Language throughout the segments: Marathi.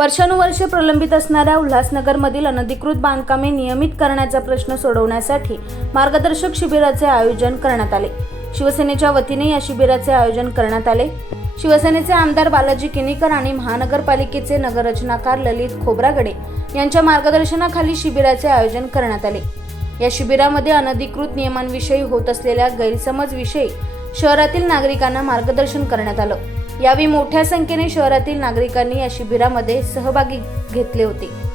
वर्षानुवर्षे प्रलंबित असणाऱ्या उल्हासनगरमधील अनधिकृत बांधकामे नियमित करण्याचा प्रश्न सोडवण्यासाठी मार्गदर्शक शिबिराचे आयोजन करण्यात आले. शिवसेनेच्या वतीने या शिबिराचे आयोजन करण्यात आले. शिवसेनेचे आमदार बालाजी किनीकर आणि महानगरपालिकेचे नगररचनाकार ललित खोब्रागडे यांच्या मार्गदर्शनाखाली शिबिराचे आयोजन करण्यात आले. या शिबिरामध्ये अनधिकृत नियमांविषयी होत असलेल्या गैरसमजविषयी शहरातील नागरिकांना मार्गदर्शन करण्यात आलं. यावेळी मोठ्या संख्येने शहरातील नागरिकांनी या शिबिरामध्ये सहभागी घेतले होते.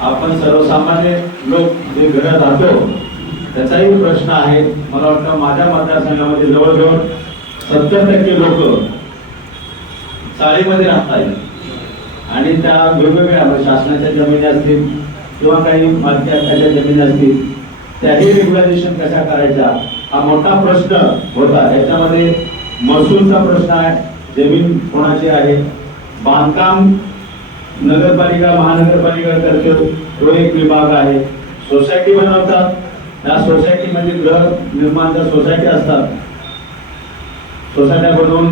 आपण सर्वसामान्य लोक जे घरात राहतो त्याचाही प्रश्न आहे. मला वाटतं माझ्या मतदारसंघामध्ये जवळजवळ सत्तर टक्के लोक चाळीमध्ये राहत आणि त्या वेगवेगळ्या म्हणजे शासनाच्या जमिनी असतील किंवा काही मालकी हक्काच्या जमिनी असतील त्याही रेग्युलायझेशन कशा करायच्या हा मोठा प्रश्न होता. याच्यामध्ये महसूलचा प्रश्न आहे. जमीन कोणाची आहे? बांधकाम नगरपालिका महानगरपालिका करते तो एक विभाग आहे. सोसायटी बनवतात. त्या सोसायटीमध्ये गृह निर्माणच्या सोसायटी असतात. सोसायट्या बनवून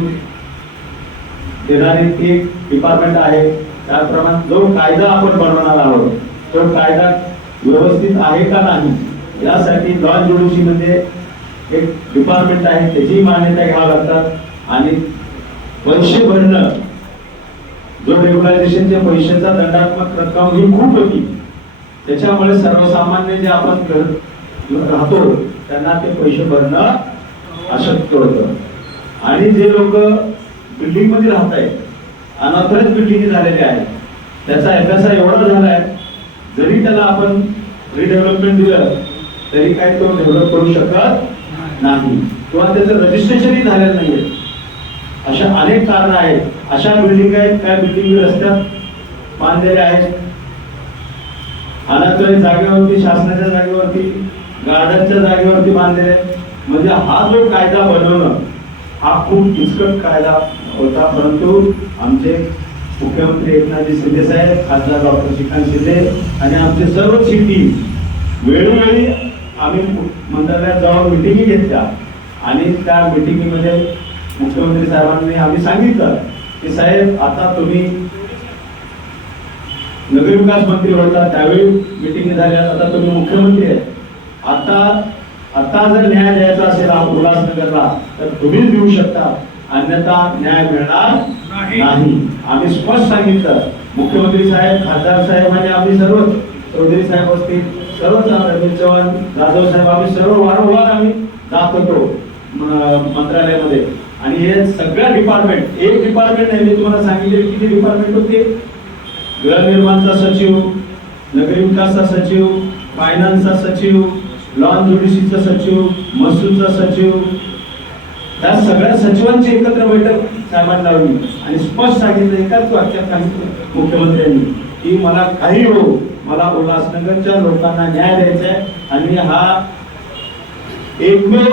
देणारी ती डिपार्टमेंट आहे. त्याप्रमाणे जो कायदा आपण बनवणार आहोत तो कायदा व्यवस्थित आहे का नाही यासाठी लॉ जुडिशी मध्ये एक डिपार्टमेंट आहे त्याची मान्यता घ्यावी लागतात. आणि पैसे भरणं जो रेग्युलायझेशनच्या पैशाचा दंडात्मक रक्कम ही खूप होती. त्याच्यामुळे सर्वसामान्य जे आपण राहतो त्यांना ते पैसे भरणं अशक्य होतं. आणि जे लोक बिल्डिंगमध्ये राहत आहेत अनॉथराइज बिल्डिंग झालेले आहेत त्याचा अभ्यास एवढा झालाय जरी त्याला आपण रिडेव्हलपमेंट दिलं तरी काय तो डेव्हलप करू शकत नाही. किंवा त्याचं रजिस्ट्रेशनही झालेलं नाहीये. अशा अनेक कारण आहेत. अशा बिल्डिंग आहेत काय बिल्डिंग रस्त्यात बांधलेल्या आहेत. अनाथराई जागेवरती शासनाच्या जागेवरती गार्डनच्या जागेवरती बांधलेले म्हणजे हा जो कायदा बनवणं हा खूप किचकट कायदा होता. परंतु आमचे मुख्यमंत्री एकनाथजी शिंदे साहेब खासदार डॉक्टर श्रीकांत शिंदे आणि आमचे सर्व सिटी वेळोवेळी आम्ही मंत्रालयात जाऊन मिटिंगी घेतल्या. आणि त्या मिटिंगीमध्ये मुख्यमंत्री साहेबांनी आम्ही सांगितलं की साहेब आता तुम्ही नगरविकास मंत्री होता त्यावेळी मिटिंग झाल्या आता तुम्ही मुख्यमंत्री आहे. आता आता जर न्याय द्यायचा असेल उल्हासनगरला तर तुम्हीच देऊ शकता. अन्यथा न्याय मिळणार नाही. आम्ही स्पष्ट सांगितलं. मुख्यमंत्री साहेब खासदार साहेब आणि आम्ही सर्व चौधरी साहेब असतील सर्वच रमेश चव्हाण जाधव साहेब आम्ही सर्व वारंवार आम्ही जात होतो मंत्रालयामध्ये. आणि हे सगळ्या डिपार्टमेंट एक डिपार्टमेंट नाही मी तुम्हाला सांगितले किती डिपार्टमेंट होते? गृहनिर्माणचा सचिव नगरी विकासचा सचिव फायनान्सचा सचिव लॉन ज्युडिशरीचा सचिव महसूलचा सचिव. त्या सगळ्या सचिवांची एकत्र बैठक साहेबांना लावली. आणि स्पष्ट सांगितलं एकाच वाक्यात सांगितलं मुख्यमंत्र्यांनी की मला काही हो मला उल्हासनगरच्या लोकांना न्याय द्यायचा आहे. आणि हा एकमेव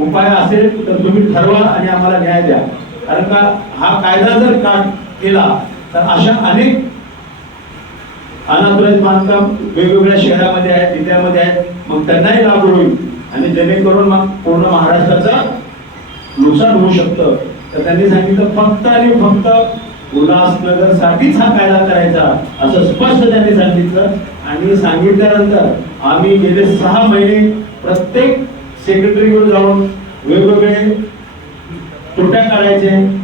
उपाय असेल तर तुम्ही ठरवा आणि आम्हाला न्याय द्या. कारण का हा कायदा जर का केला तर अशा अनेक अनाथराईत बांधकाम वेगवेगळ्या शहरामध्ये आहेत जिल्ह्यामध्ये आहेत. मग त्यांनाही लागू होईल. आणि जेणेकरून मग पूर्ण महाराष्ट्राचं नुकसान होऊ शकतं. तर त्यांनी सांगितलं फक्त आणि फक्त उल्हासनगर साठीच हा कायदा करायचा असं स्पष्ट त्यांनी सांगितलं. आणि सांगितल्यानंतर आम्ही गेले सहा महिने प्रत्येक सेक्रेटरीकडे जाऊन वेगवेगळे त्रुट्या काढायचे.